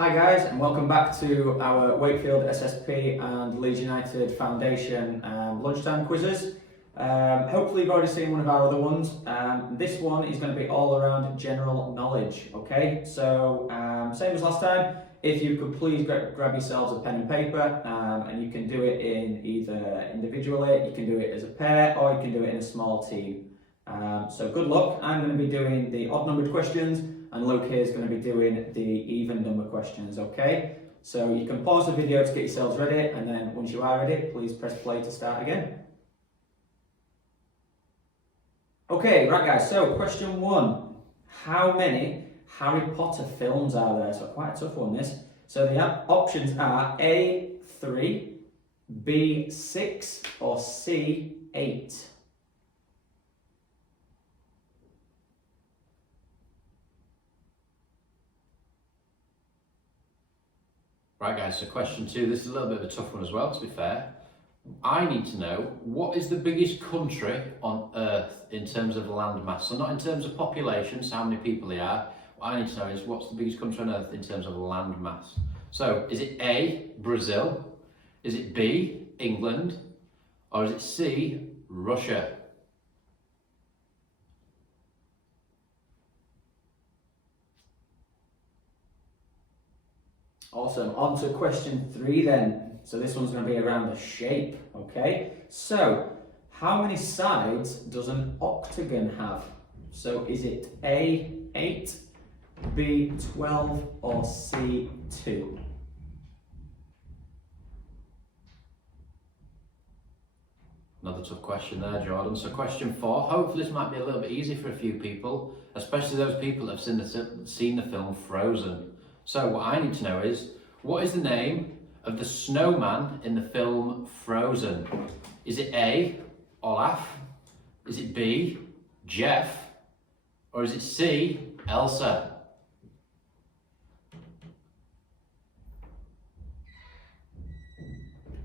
Hi guys, and welcome back to our Wakefield SSP and Leeds United Foundation lunchtime quizzes. Hopefully you've already seen one of our other ones. This one is going to be all around general knowledge, okay? So same as last time, if you could please grab yourselves a pen and paper, and you can do it in either individually, you can do it as a pair, or you can do it in a small team. So good luck. I'm going to be doing the odd numbered questions, and Luke here is going to be doing the even number questions, okay? So you can pause the video to get yourselves ready, and then once you are ready, please press play to start again. Okay, right guys, so question 1. How many Harry Potter films are there? So quite a tough one this. So the options are A, 3, B, 6, or C, 8. Right guys, so question 2, this is a little bit of a tough one as well, to be fair. I need to know, what is the biggest country on Earth in terms of land mass? So not in terms of population, so how many people they are. What I need to know is, what's the biggest country on Earth in terms of land mass? So is it A, Brazil? Is it B, England? Or is it C, Russia? Awesome, on to question 3 then. So this one's going to be around the shape, okay? So, how many sides does an octagon have? So is it A, 8, B, 12, or C, 2? Another tough question there, Jordan. So question 4, hopefully this might be a little bit easy for a few people, especially those people that have seen the film Frozen. So what I need to know is, what is the name of the snowman in the film Frozen? Is it A, Olaf? Is it B, Jeff? Or is it C, Elsa?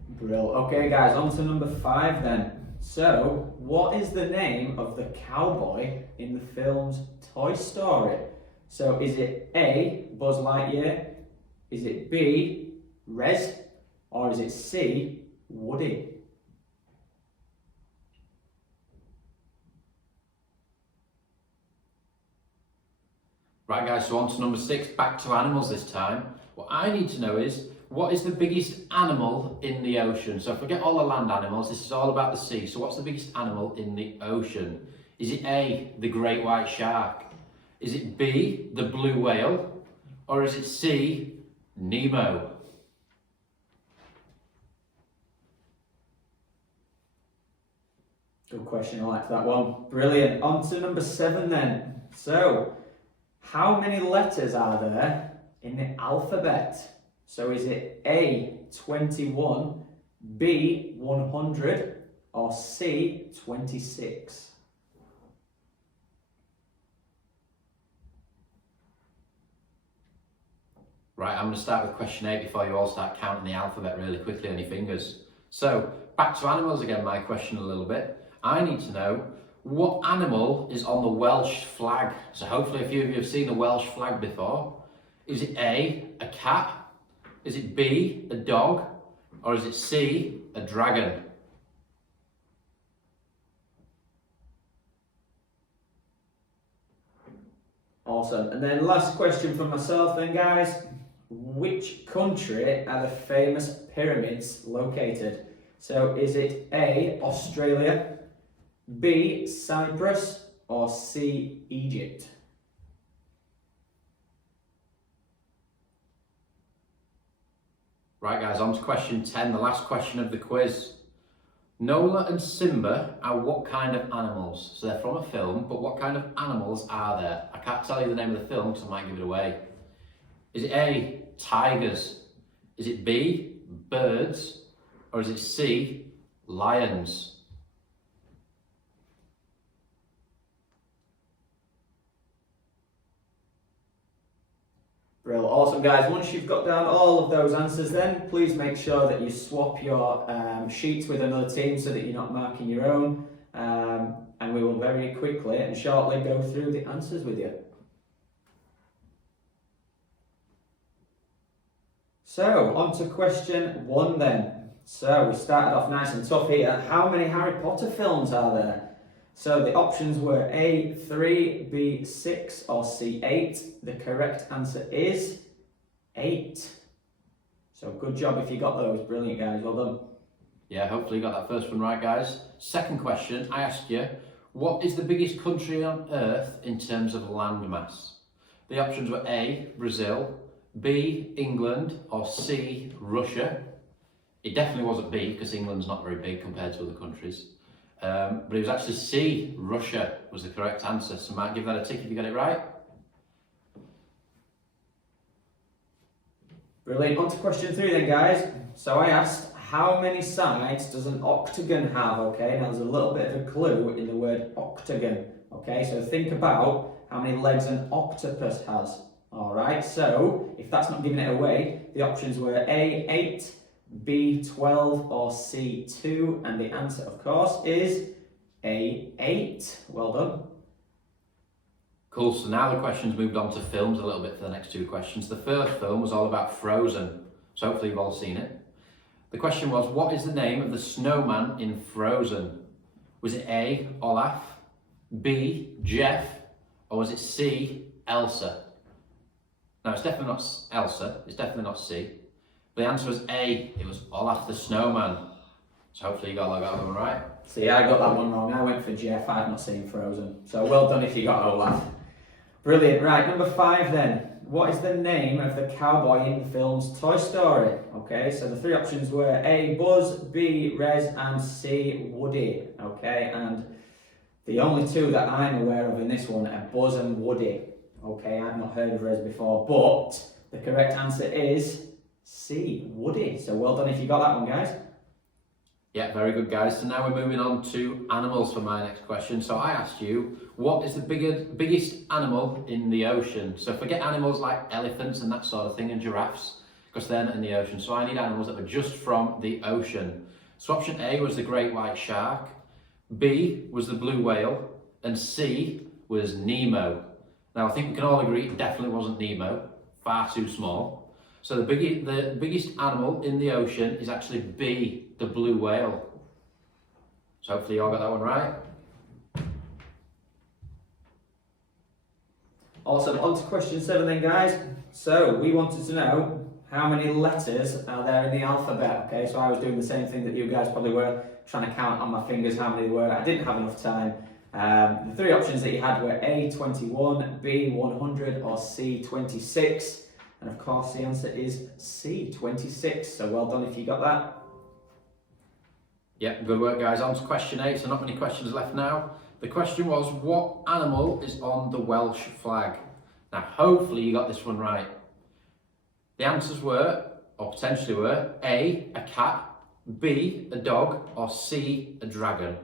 Brill. Okay guys, on to number 5 then. So, what is the name of the cowboy in the film's Toy Story? So is it A, Buzz Lightyear? Is it B, Rez? Or is it C, Woody? Right guys, so on to number 6, back to animals this time. What I need to know is, what is the biggest animal in the ocean? So forget all the land animals, this is all about the sea. So what's the biggest animal in the ocean? Is it A, the great white shark? Is it B, the blue whale? Or is it C, Nemo? Good question, I like that one. Brilliant. On to number 7 then. So, how many letters are there in the alphabet? So is it A, 21, B, 100, or C, 26? Right, I'm going to start with question 8 before you all start counting the alphabet really quickly on your fingers. So, back to animals again, my question a little bit. I need to know, what animal is on the Welsh flag? So hopefully a few of you have seen the Welsh flag before. Is it A, a cat? Is it B, a dog? Or is it C, a dragon? Awesome. And then last question from myself then guys. Which country are the famous pyramids located? So is it A, Australia, B, Cyprus, or C, Egypt? Right guys, on to question 10, the last question of the quiz. Nola and Simba are what kind of animals? So they're from a film, but what kind of animals are there? I can't tell you the name of the film because I might give it away. Is it A, tigers? Is it B, birds? Or is it C, lions? Brilliant. Awesome guys, once you've got down all of those answers then, please make sure that you swap your sheets with another team so that you're not marking your own, and we will very quickly and shortly go through the answers with you. So, on to question 1 then. So, we started off nice and tough here. How many Harry Potter films are there? So, the options were A, 3, B, 6, or C, 8. The correct answer is 8. So, good job if you got those. Brilliant, guys. Well done. Yeah, hopefully you got that first one right, guys. Second question, I asked you, what is the biggest country on Earth in terms of landmass? The options were A, Brazil, B, England, or C, Russia. It definitely wasn't B, because England's not very big compared to other countries. But it was actually C, Russia was the correct answer. So Matt, give that a tick if you got it right. Brilliant. On to question 3 then, guys. So I asked, how many sides does an octagon have? Okay, now there's a little bit of a clue in the word octagon. Okay, so think about how many legs an octopus has. Alright, so if that's not giving it away, the options were A, 8, B, 12, or C, 2. And the answer, of course, is A, 8. Well done. Cool, so now the questions moved on to films a little bit for the next 2 questions. The first film was all about Frozen, so hopefully you've all seen it. The question was, what is the name of the snowman in Frozen? Was it A, Olaf, B, Jeff, or was it C, Elsa? No, it's definitely not Elsa, it's definitely not C. The answer was A, it was Olaf the snowman. So hopefully you got that one right. See, I got that one wrong. I went for Jeff, I've not seen Frozen. So well done if you got Olaf. Brilliant. Right, number 5 then. What is the name of the cowboy in the film's Toy Story? Okay, so the 3 options were A, Buzz, B, Rez, and C, Woody. Okay, and the only 2 that I'm aware of in this one are Buzz and Woody. Okay, I've not heard of Rez before, but the correct answer is C, Woody. So well done if you got that one, guys. Yeah, very good, guys. So now we're moving on to animals for my next question. So I asked you, what is the biggest animal in the ocean? So forget animals like elephants and that sort of thing and giraffes, because they're not in the ocean. So I need animals that were just from the ocean. So option A was the great white shark, B was the blue whale, and C was Nemo. Now I think we can all agree it definitely wasn't Nemo, far too small. So the biggest animal in the ocean is actually B, the blue whale. So hopefully you all got that one right. Awesome, on to question 7 then, guys. So we wanted to know how many letters are there in the alphabet. Okay, so I was doing the same thing that you guys probably were, trying to count on my fingers how many there were. I didn't have enough time. The 3 options that you had were A, 21, B, 100, or C, 26. And of course the answer is C, 26. So well done if you got that. Yep, good work, guys. On to question 8, so not many questions left now. The question was, what animal is on the Welsh flag? Now hopefully you got this one right. The answers were, or potentially were, A, a cat, B, a dog, or C, a dragon.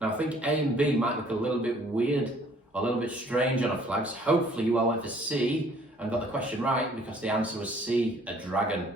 Now I think A and B might look a little bit weird, a little bit strange on a flag, so hopefully you all went for C and got the question right, because the answer was C, a dragon.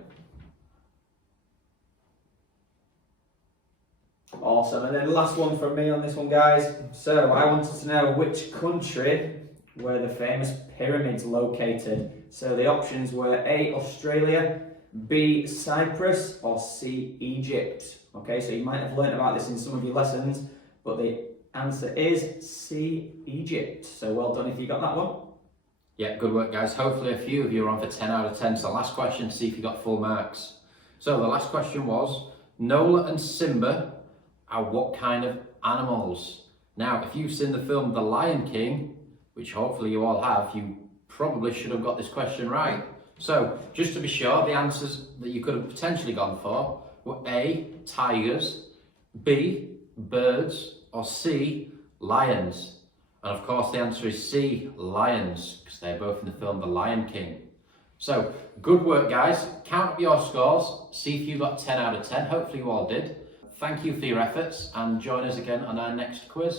Awesome, and then the last one from me on this one, guys. So I wanted to know which country were the famous pyramids located. So the options were A, Australia, B, Cyprus, or C, Egypt. Okay, so you might have learnt about this in some of your lessons, but the answer is C, Egypt. So well done if you got that one. Yeah, good work, guys. Hopefully a few of you are on for 10 out of 10. So last question to see if you got full marks. So the last question was, Nola and Simba are what kind of animals? Now, if you've seen the film The Lion King, which hopefully you all have, you probably should have got this question right. So, just to be sure, the answers that you could have potentially gone for were A, tigers, B, birds, or C, lions. And of course the answer is C, lions, because they're both in the film The Lion King. So, good work, guys. Count up your scores, see if you got 10 out of 10. Hopefully you all did. Thank you for your efforts, and join us again on our next quiz.